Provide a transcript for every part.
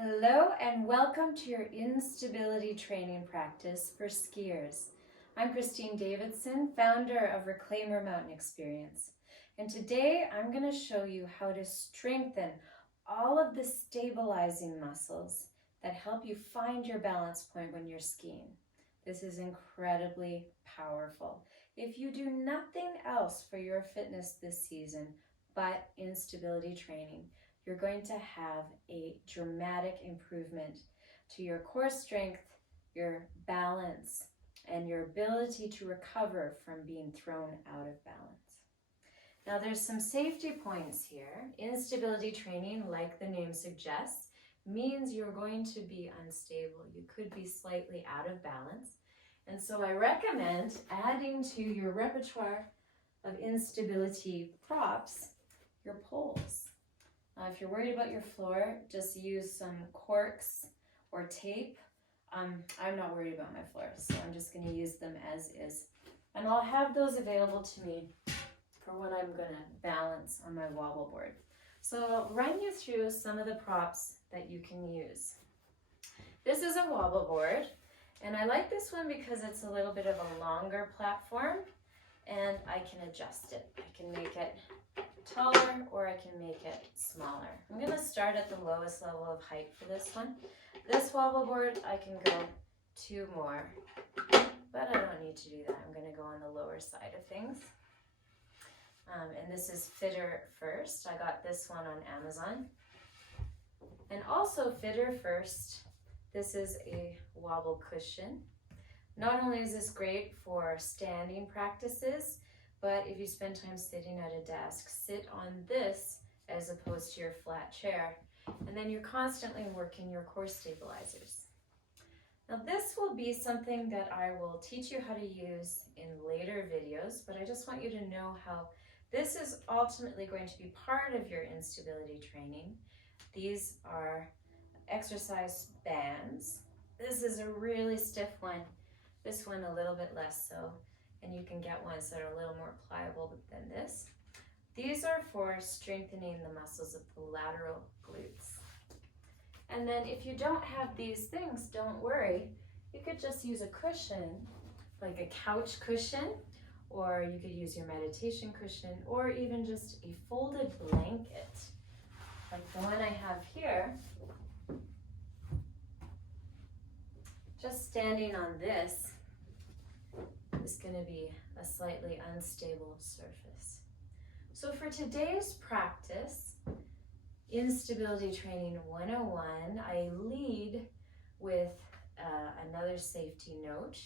Hello and welcome to your instability training practice for skiers. I'm Christine Davidson, founder of Reclaimer Mountain Experience. And today I'm going to show you how to strengthen all of the stabilizing muscles that help you find your balance point when you're skiing. This is incredibly powerful. If you do nothing else for your fitness this season but instability training, you're going to have a dramatic improvement to your core strength, your balance, and your ability to recover from being thrown out of balance. Now there's some safety points here. Instability training, like the name suggests, means you're going to be unstable. You could be slightly out of balance. And so I recommend adding to your repertoire of instability props your poles. If you're worried about your floor, just use some corks or tape. I'm not worried about my floor, so I'm just going to use them as is. And I'll have those available to me for when I'm going to balance on my wobble board. So I'll run you through some of the props that you can use. This is a wobble board, and I like this one because it's a little bit of a longer platform, and I can adjust it. I can make it taller or I can make it smaller. I'm going to start at the lowest level of height for this one. This wobble board, I can go 2 more, but I don't need to do that. I'm going to go on the lower side of things. And this is Fitter First. I got this one on Amazon. And also Fitter First, this is a wobble cushion. Not only is this great for standing practices, but if you spend time sitting at a desk, sit on this as opposed to your flat chair, and then you're constantly working your core stabilizers. Now this will be something that I will teach you how to use in later videos, but I just want you to know how this is ultimately going to be part of your instability training. These are exercise bands. This is a really stiff one. This one a little bit less so. And you can get ones that are a little more pliable than this. These are for strengthening the muscles of the lateral glutes. And then if you don't have these things, don't worry. You could just use a cushion, like a couch cushion, or you could use your meditation cushion, or even just a folded blanket, like the one I have here. Just standing on this is going to be a slightly unstable surface. So for today's practice, Instability Training 101, I lead with another safety note,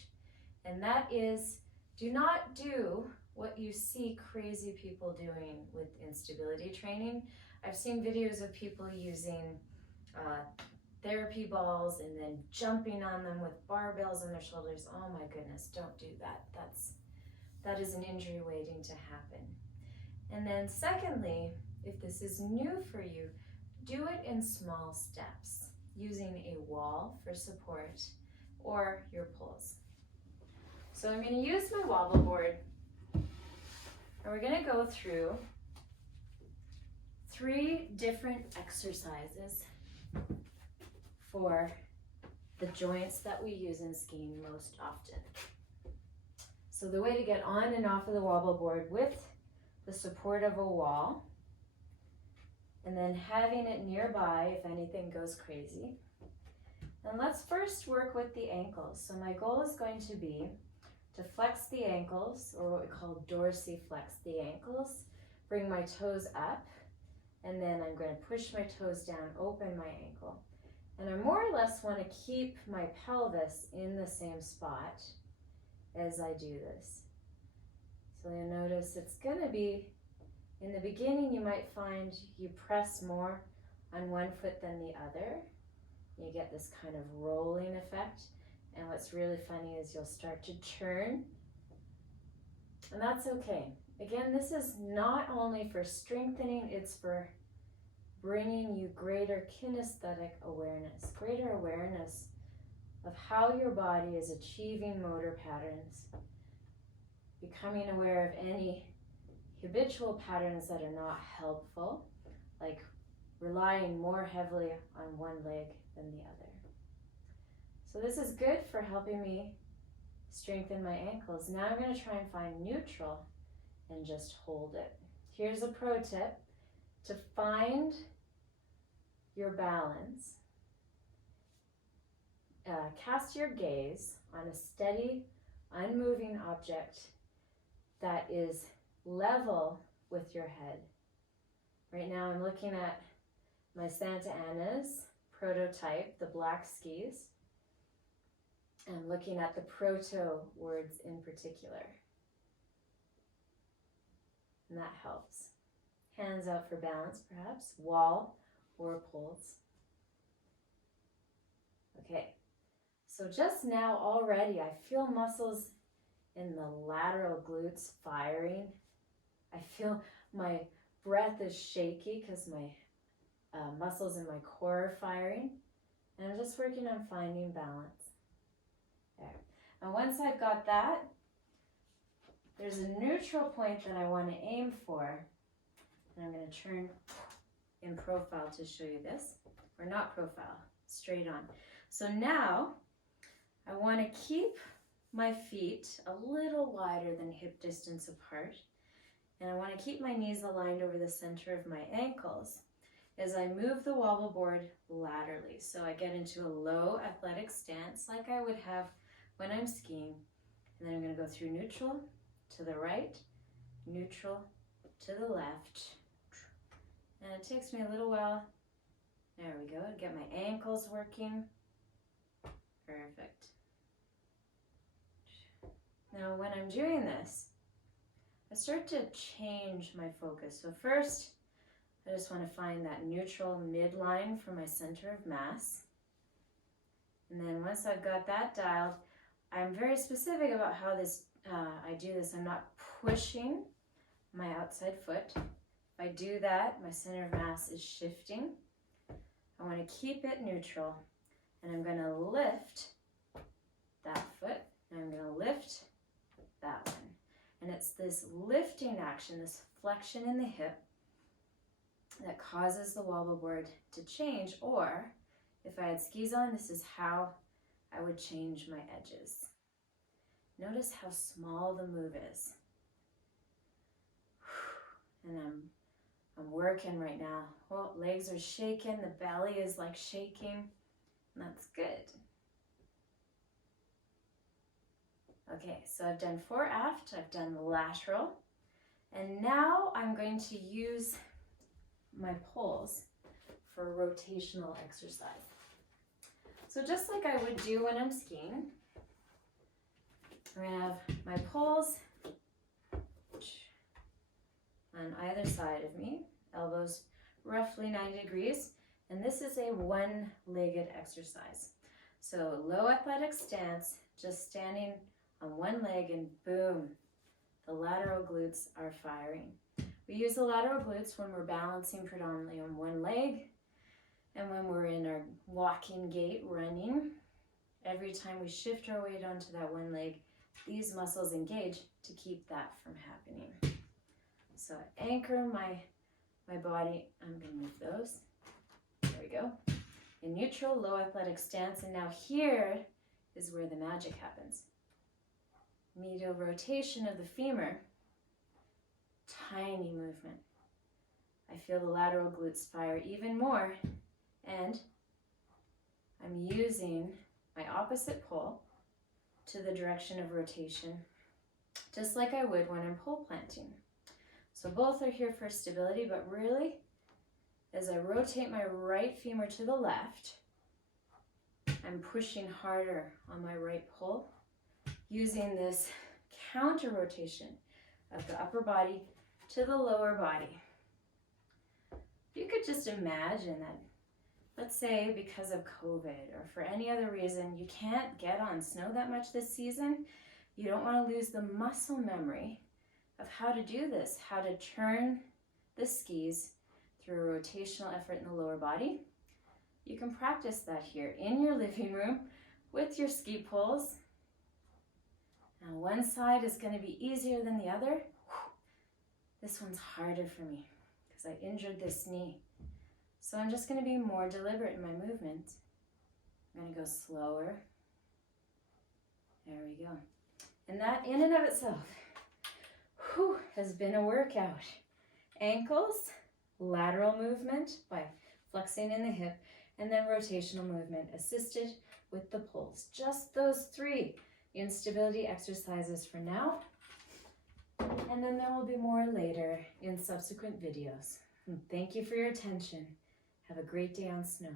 and that is, do not do what you see crazy people doing with instability training. I've seen videos of people using therapy balls and then jumping on them with barbells on their shoulders. Oh my goodness, don't do that. That is an injury waiting to happen. And then secondly, if this is new for you, do it in small steps using a wall for support or your poles. So I'm going to use my wobble board, and we're going to go through 3 different exercises for the joints that we use in skiing most often. So the way to get on and off of the wobble board with the support of a wall, and then having it nearby if anything goes crazy. And let's first work with the ankles. So my goal is going to be to flex the ankles, or what we call dorsiflex the ankles, bring my toes up, and then I'm going to push my toes down, open my ankle. And I more or less want to keep my pelvis in the same spot as I do this. So you'll notice it's going to be, in the beginning you might find you press more on one foot than the other. You get this kind of rolling effect. And what's really funny is you'll start to turn. And that's okay. Again, this is not only for strengthening, it's for bringing you greater kinesthetic awareness, greater awareness of how your body is achieving motor patterns, becoming aware of any habitual patterns that are not helpful, like relying more heavily on one leg than the other. So this is good for helping me strengthen my ankles. Now I'm going to try and find neutral and just hold it. Here's a pro tip. To find your balance, cast your gaze on a steady, unmoving object that is level with your head. Right now I'm looking at my Santa Ana's prototype, the black skis. I'm looking at the proto words in particular. And that helps. Hands out for balance, perhaps, wall or poles. Okay, so just now already I feel muscles in the lateral glutes firing. I feel my breath is shaky because my muscles in my core are firing. And I'm just working on finding balance. There. And once I've got that, there's a neutral point that I want to aim for. And I'm going to turn in profile to show you this, or not profile, straight on. So now I want to keep my feet a little wider than hip distance apart, and I want to keep my knees aligned over the center of my ankles as I move the wobble board laterally. So I get into a low athletic stance like I would have when I'm skiing, and then I'm going to go through neutral to the right, neutral to the left. And it takes me a little while. There we go, to get my ankles working. Perfect. Now when I'm doing this, I start to change my focus. So first, I just want to find that neutral midline for my center of mass. And then once I've got that dialed, I'm very specific about how I do this. I'm not pushing my outside foot. If I do that, my center of mass is shifting. I want to keep it neutral, and I'm going to lift that foot, and I'm going to lift that one. And it's this lifting action, this flexion in the hip, that causes the wobble board to change, or if I had skis on, this is how I would change my edges. Notice how small the move is. And I'm working right now. Well, legs are shaking, the belly is like shaking, and that's good. Okay, so I've done fore aft, I've done lateral, and now I'm going to use my poles for rotational exercise. So just like I would do when I'm skiing, I'm going to have my poles on either side of me, elbows roughly 90 degrees, and this is a one-legged exercise. So low athletic stance, just standing on one leg, and boom, the lateral glutes are firing. We use the lateral glutes when we're balancing predominantly on one leg, and when we're in our walking gait, running. Every time we shift our weight onto that one leg, these muscles engage to keep that from happening. So I anchor my body. I'm going to move those. There we go. In neutral, low athletic stance, and now here is where the magic happens. Medial rotation of the femur. Tiny movement. I feel the lateral glutes fire even more, and I'm using my opposite pole to the direction of rotation, just like I would when I'm pole planting. So both are here for stability, but really, as I rotate my right femur to the left, I'm pushing harder on my right pole, using this counter rotation of the upper body to the lower body. You could just imagine that, let's say because of COVID or for any other reason, you can't get on snow that much this season. You don't want to lose the muscle memory of how to do this, how to turn the skis through a rotational effort in the lower body. You can practice that here in your living room with your ski poles. Now one side is going to be easier than the other. This one's harder for me because I injured this knee. So I'm just going to be more deliberate in my movement. I'm going to go slower. There we go. And that in and of itself has been a workout. Ankles, lateral movement by flexing in the hip, and then rotational movement assisted with the pulls. Just those 3 instability exercises for now. And then there will be more later in subsequent videos. And thank you for your attention. Have a great day on snow.